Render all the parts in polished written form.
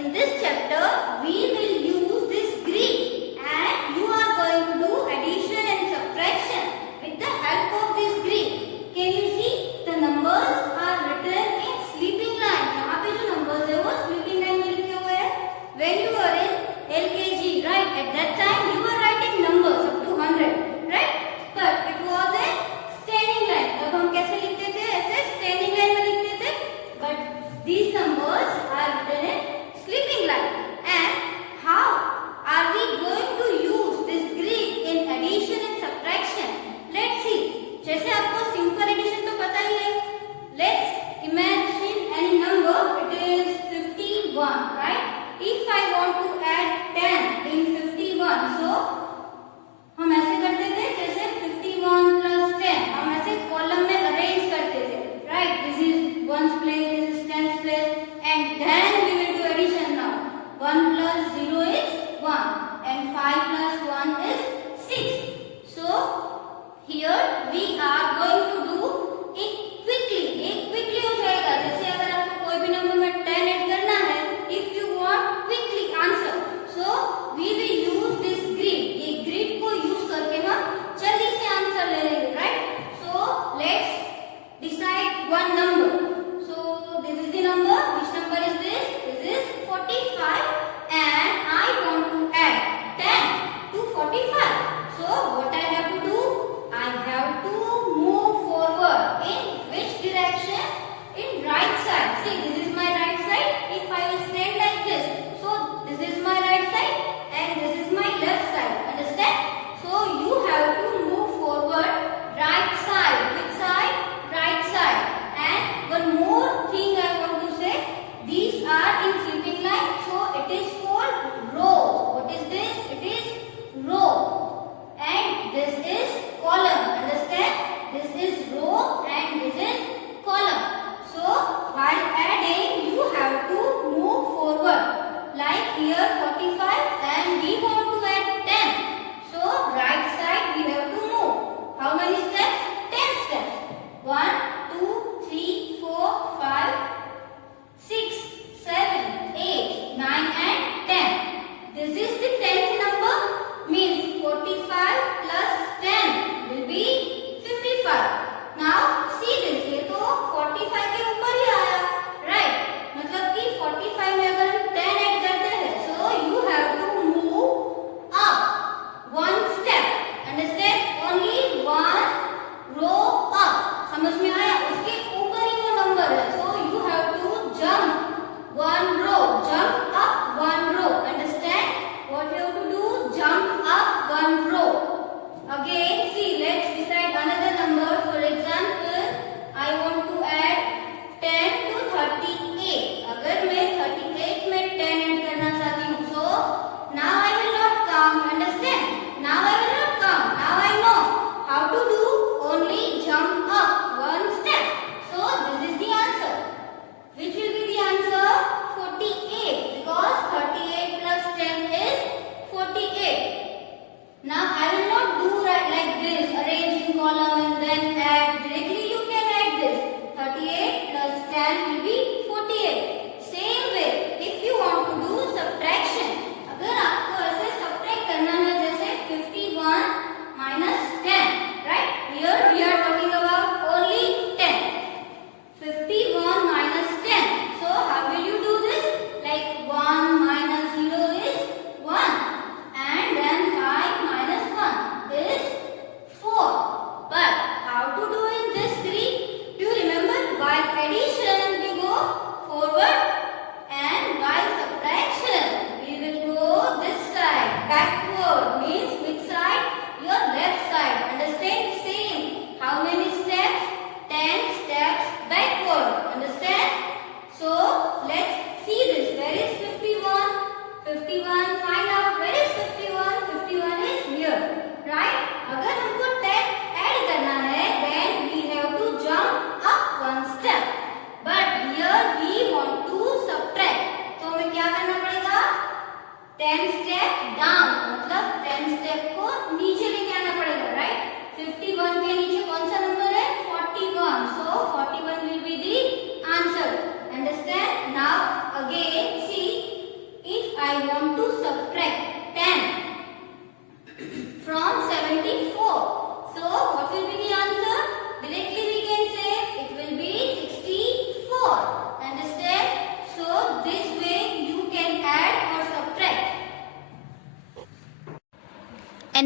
in this chapter we will use this Greek and you are going to do addition and subtraction with the help of this Greek. Can you see the numbers are written in sleeping line. यहाँ पे जो numbers है वो sleeping line में लिखे हुए हैं. When you were in LKG, right? At that time you were writing numbers up to 100, right? But it was a standing line. अब हम कैसे लिखते थे? ऐसे standing line में लिखते थे. But these numbers are written in sleeping line. And how are we going to use this Greek in addition and subtraction? Let's see. जैसे आपको simple addition तो पता ही है. Let's imagine any number. It is 51, right? If I want to add 10 in 51, so हम ऐसे करते थे जैसे 51 plus 10 हम ऐसे कॉलम में अरेंज करते थे, right? This is ones place, this is tens place, and then we will do addition now. 1 plus 0 is 1 and 5 plus 1 is 6. So here we are going to do it quickly. एक quickly हो जाएगा. जैसे अगर आपको कोई भी number में 10 add करना है, if you want quickly answer, so we will use this grid. ये grid को use करके हम जल्दी से आंसर ले लेंगे, right? So let's decide one number. So this is the number. Which number is this? This is 45, and I want to add 10 to 45. So what I have to do? I have to move forward. In which direction? In right side. See, this is my right side. If I will stand like this, so this is my right side and this is my left side. Understand? So you have to move forward right side. Which side? Right side. And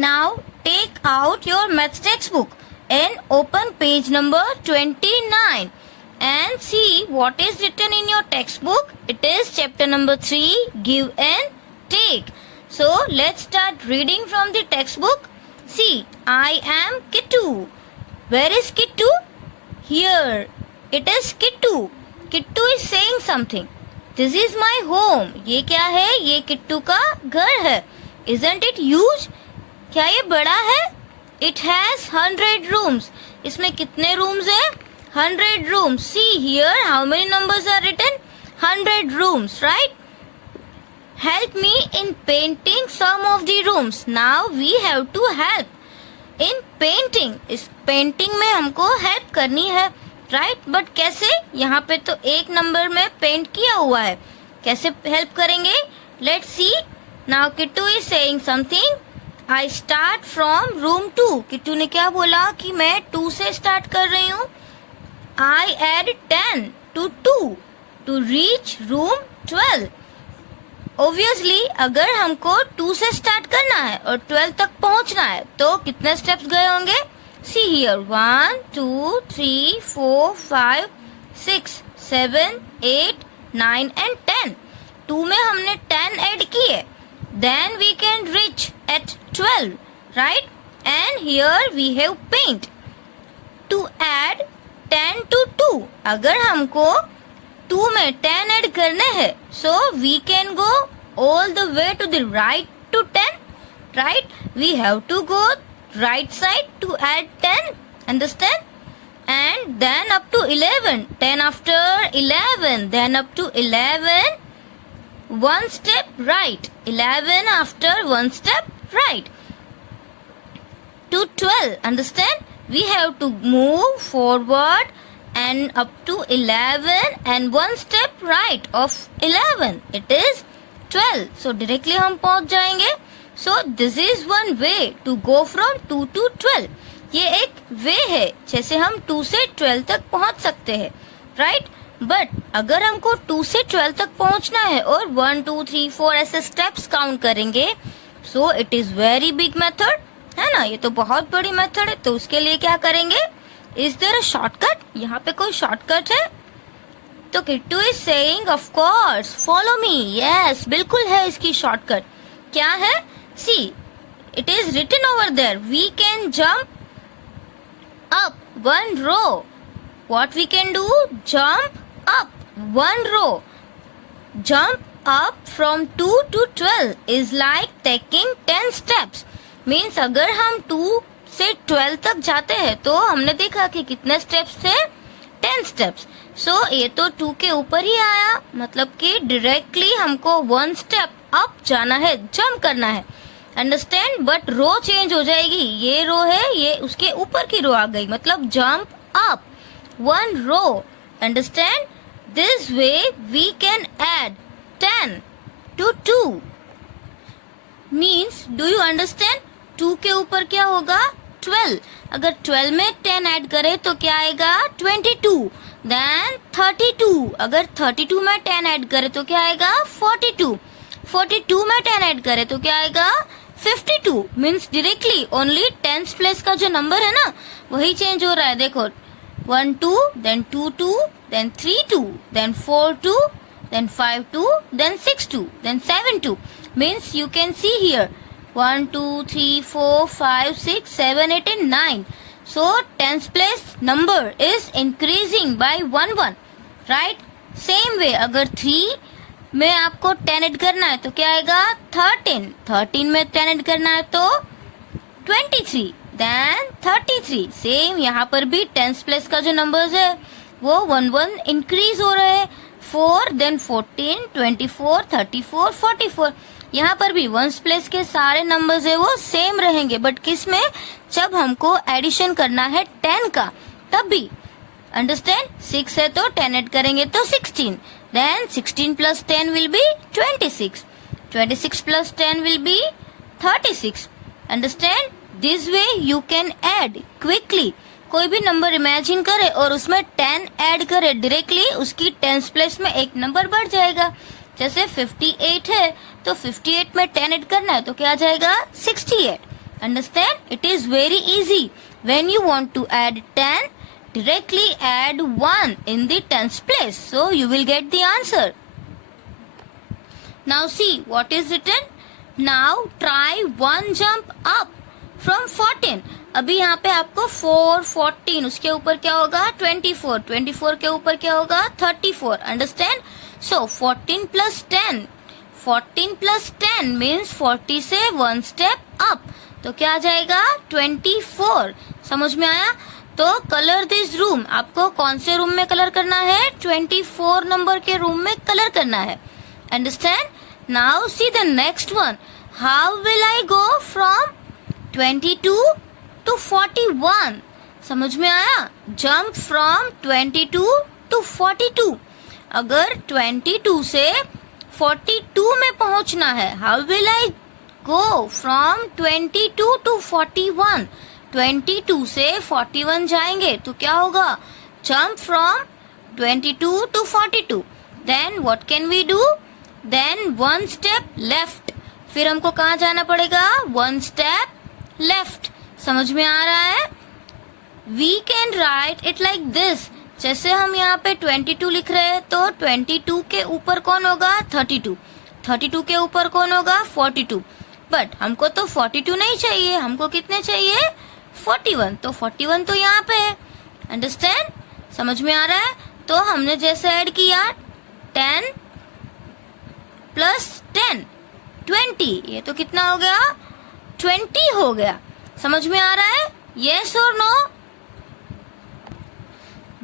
Now take out your maths textbook and open page number 29 and see what is written in your textbook. It is chapter number 3, give and take. So let's start reading from the textbook. See, I am Kittu. Where is Kittu? Here. It is Kittu. Kittu is saying something. This is my home. ये क्या है? ये किट्टू का घर है. Isn't it huge? क्या ये बड़ा है? It has 100 rooms. इसमें कितने rooms है? 100 rooms. See here, how many numbers are written? 100 rooms, right? Help me in painting some of the rooms. Now we have to help in painting. इस painting में हमको help करनी है, right? But कैसे? यहाँ पे तो एक नंबर में पेंट किया हुआ है. कैसे help करेंगे? Let's see. Now Kittu is saying something. I start from room 2. Kittu ने क्या बोला कि मैं 2 से स्टार्ट कर रही हूँ. I add 10 to 2 to reach room 12. Obviously, अगर हमको 2 से स्टार्ट करना है और 12 तक पहुंचना है तो कितने स्टेप्स गए होंगे? See here, 1, 2, 3, 4, 5, 6, 7, 8, 9 and 10. 2 में हमने 10 ऐड किए. Then we can reach at 12, right? And here we have paint. To add 10 to 2. अगर हमको 2 में 10 ऐड करने हैं, so we can go all the way to the right to 10, right? We have to go right side to add 10, understand? And then up to 11, 10 after 11, then up to 11, one step right, 11 after one step right. To 12, understand? We have to move forward and up to 11 and one step right of 11. It is 12. So directly हम पहुंच जाएंगे. So this is one way to go from 2 to 12. ये एक way है जैसे हम 2 से 12 तक पहुंच सकते हैं, right? बट अगर हमको 2 से 12 तक पहुंचना है और 1, 2, 3, 4 ऐसे स्टेप्स काउंट करेंगे, so it is very big method, है ना? ये तो बहुत बड़ी मेथड है. तो उसके लिए क्या करेंगे? Is there a shortcut? यहाँ पे कोई शॉर्टकट है? तो Kittu is saying of course follow me. Yes, बिल्कुल है इसकी शॉर्टकट. क्या है? See, it is written over there. We can jump up 1 row. What we can do? Jump up 1 row. Jump up from 2 to 12 is like taking 10 steps. Means अगर हम 2 से 12 तक जाते हैं तो हमने देखा कि कितने स्टेप्स थे? 10 स्टेप्स. सो ये तो 2 के ऊपर ही आया, मतलब कि डायरेक्टली हमको 1 स्टेप अप जाना है, जंप करना है. अंडरस्टैंड? बट रो चेंज हो जाएगी. ये रो है, ये उसके ऊपर की रो आ गई, मतलब jump up 1 row. Understand? This way we can add 10 to 2. Means, do you understand? 2 के ऊपर क्या होगा? 12. अगर 12 में 10 ऐड करें तो क्या आएगा? 22. Then 32. अगर 32 में 10 ऐड करें तो क्या आएगा? 42. 42 में 10 ऐड करें तो क्या आएगा? 52. Means directly only 10th place का जो नंबर है ना, वही चेंज हो रहा है. देखो, 1 2, then 2 2, then 3 2, then 4 2, then 5 2, then 6 2, then 7 2. Means you can see here 1 2 3 4 5 6 7 8 and 9. So 10th place number is increasing by 1 1, right? Same way अगर 3 में आपको 10 ऐड करना है तो क्या आएगा? 13. 13 में 10 ऐड करना है तो 23. Then 33. सेम यहाँ पर भी 10th प्लेस का जो नंबर्स है वो 1 1 इंक्रीज हो रहे हैं. 4, then 14, 24, 34, 44. यहाँ पर भी 1st प्लेस के सारे नंबर्स है वो सेम रहेंगे. बट किस में? जब हमको एडिशन करना है 10 का, तब भी. अंडरस्टैंड? 6 है तो 10 ऐड करेंगे तो 16. Then 16 plus 10 will be 26. 26 plus 10 will be 36. Understand? This way you can add quickly. कोई भी नंबर इमेजिन करे और उसमें 10 ऐड करे, डायरेक्टली उसकी 10th प्लेस में एक नंबर बढ़ जाएगा. जैसे 58 है तो 58 में 10 ऐड करना है तो क्या आ जाएगा? 68. Understand? It is very easy. When you want to add 10, directly add 1 in the tens place. So you will get the answer. Now see what is written. Now try one jump up from 14. अभी यहाँ पे आपको 4, 14 उसके ऊपर क्या होगा 24, 24 के ऊपर क्या होगा 34. Understand? So 14 plus 10. 14 plus 10 means 40 से 1 step up. तो क्या आ जाएगा 24. समझ में आया? तो कलर दिस रूम. आपको कौन से रूम में कलर करना है 24 नंबर के रूम में कलर करना है. Understand? Now see the next one. How will I go from 22 to 41? समझ में आया? Jump from 22 to 42. अगर 22 से 42 में पहुंचना है, how will I go from 22 to 41? 22 से 41 जाएंगे तो क्या होगा? Jump from 22 to 42. Then what can we do? Then one step left. फिर हमको कहाँ जाना पड़ेगा? One step left. समझ में आ रहा है? We can write it like this. जैसे हम यहाँ पे 22 लिख रहे हैं तो 22 के ऊपर कौन होगा 32. 32 के ऊपर कौन होगा 42. बट हमको तो 42 नहीं चाहिए, हमको कितने चाहिए 41. तो 41 तो यहाँ पे है. अंडरस्टैंड? समझ में आ रहा है? तो हमने जैसे ऐड किया 10 प्लस 10 20. ये तो कितना हो गया 20 हो गया. समझ में आ रहा है? Yes or no?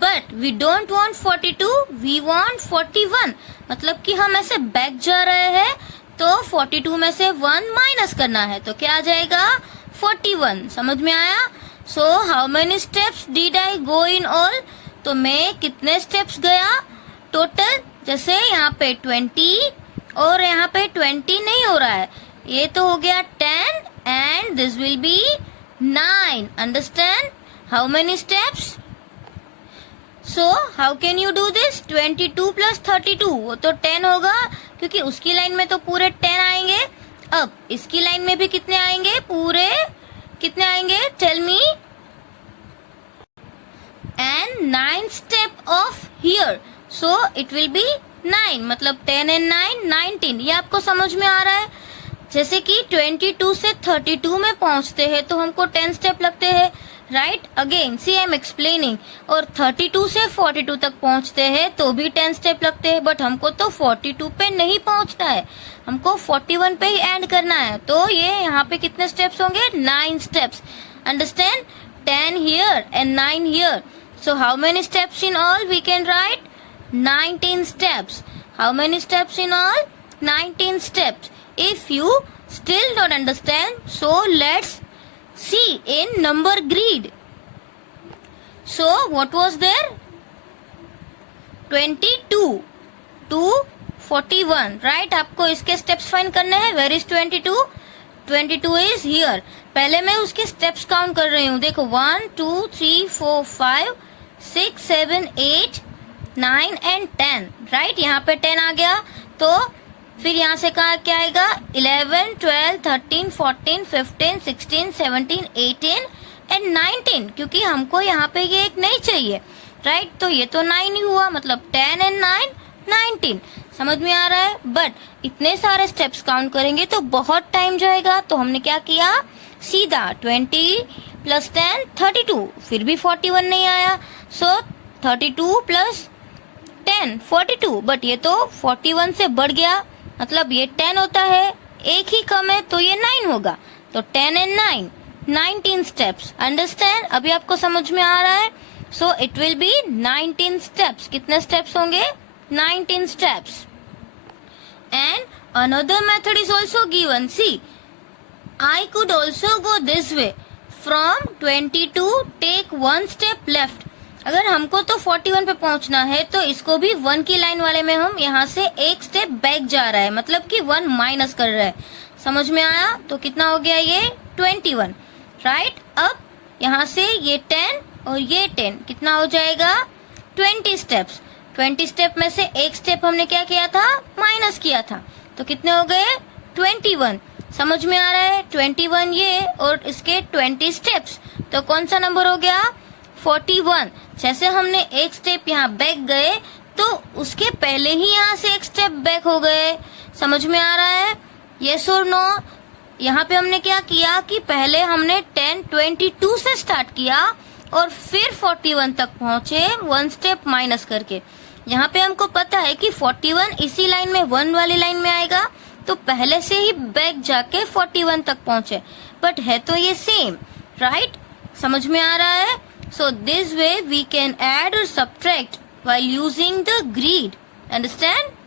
But we don't want 42, we want 41. मतलब कि हम ऐसे बैक जा रहे हैं तो 42 में से 1 माइनस करना है तो क्या आ जाएगा 41. समझ में आया? So how many steps did I go in all? तो मैं कितने स्टेप्स गया टोटल? जैसे यहाँ पे 20 और यहाँ पे 20 नहीं हो रहा है, ये तो हो गया 10 and this will be 9. Understand? How many steps? So how can you do this? 22 plus 32 वो तो 10 होगा क्योंकि उसकी लाइन में तो पूरे 10 आएंगे. अब इसकी लाइन में भी कितने आएंगे? पूरे कितने आएंगे? Tell me. And 9 step off here. So it will be 9. मतलब 10 and 9 19. ये आपको समझ में आ रहा है? जैसे कि 22 से 32 में पहुंचते हैं तो हमको 10 स्टेप लगते हैं. Right? Again see I am explaining. और 32 से 42 तक पहुंचते हैं तो भी 10 स्टेप लगते हैं. बट हमको तो 42 पे नहीं पहुंचना है, हमको 41 पे ही एंड करना है. तो ये यहाँ पे कितने स्टेप्स होंगे 9 steps. Understand? 10 here and 9 here. So how many steps in all we can write? 19 steps. How many steps in all? 19 steps. If you still don't understand, so let's see in number grid. So what was there? 22 to 41. Right? आपको इसके steps find करने हैं. Where is 22? 22 is here. पहले मैं उसके steps count कर रही हूँ. देखो 1 2 3 4 5 6 7 8 9 and 10. राइट? यहाँ पे 10 आ गया तो फिर यहाँ से कहा क्या आएगा 11 12 13 14 15 16 17 18 एंड 19. क्योंकि हमको यहाँ पे ये एक नहीं चाहिए. राइट? तो ये तो 9 ही हुआ. मतलब 10 and 9 19. समझ में आ रहा है? बट इतने सारे स्टेप्स काउंट करेंगे तो बहुत टाइम जाएगा. तो हमने क्या किया सीधा 20 प्लस 10 32. फिर भी 41 नहीं आया. सो 32 प्लस 10 42. बट ये तो 41 से बढ़ गया. मतलब ये 10 होता है, एक ही कम है तो ये 9 होगा. तो 10 and 9 19 स्टेप्स. अंडरस्टैंड? अभी आपको समझ में आ रहा है? So it will be 19 steps. कितने स्टेप्स होंगे 19 steps. And another method is also given. See I could also go this way. From 22 take 1 step left. अगर हमको तो 41 पे पहुंचना है तो इसको भी 1 की लाइन वाले में हम यहाँ से एक स्टेप बैक जा रहा है. मतलब कि 1 माइनस कर रहा है. समझ में आया? तो कितना हो गया ये 21. राइट? अब यहाँ से ये 10 और ये 10 कितना हो जाएगा 20 स्टेप्स. 20 स्टेप में से एक स्टेप हमने क्या किया था माइनस किया था. तो कितने हो गए 21. समझ में आ रहा है? 21 ये और इसके 20 स्टेप्स, तो कौन सा नंबर हो गया? 41। जैसे हमने एक स्टेप यहाँ बैक गए तो उसके पहले ही यहाँ से एक स्टेप बैक हो गए। समझ में आ रहा है? यस और नो? यहाँ पे हमने क्या किया कि पहले हमने 1022 से स्टार्ट किया और फिर 41 तक पहुंचे, 1 स्टेप माइनस करके। यहाँ पे हमको पता है कि 41 इसी लाइन में 1 वाली लाइन में आएगा, तो पहले से ही बैक जाके 41 तक पहुंचे, बट है तो ये सेम, राइट? समझ में आ रहा है? So this way we can add और subtract while using the grid. Understand?